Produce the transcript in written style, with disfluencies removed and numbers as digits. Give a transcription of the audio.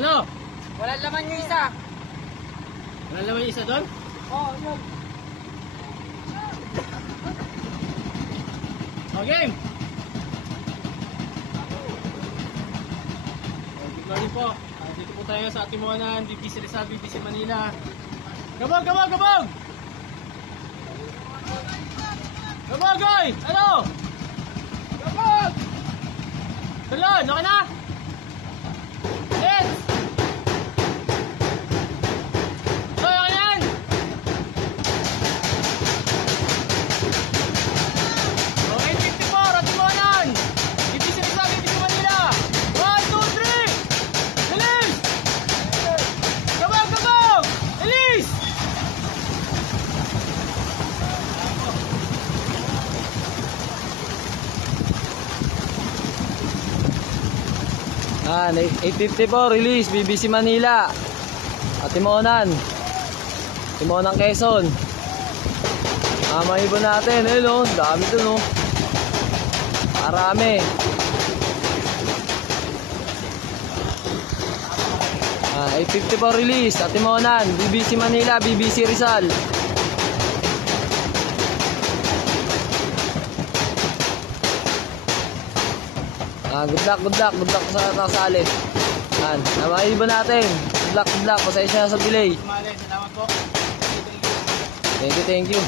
Ano? Wala laman yung isa. Wala naman yung isa doon? Oo, yun. O, game! Good morning po. Dito po tayo sa Atimonan, BBC Rizal, BBC Manila. Gabog, gabog, gabog! Gabog, oy! Ano? Gabog! Tulon, okay na? Let's! Oy, okay na yan! Okay, 54, Atimonan! BBC Rizal, BBC Manila! 1, 2, 3! Bilis! Gabog, gabog! Bilis! Ah, 854 release BBC Manila. Atimonan. Timonan Quezon. Maibon natin, ayun oh, dami dun oh. Marami. 854 release Atimonan, BBC Manila, BBC Rizal. Good luck sa nakasali. Yan, maibon natin. Good luck, pasensya na sa delay. Sumali, salamat po. Thank you.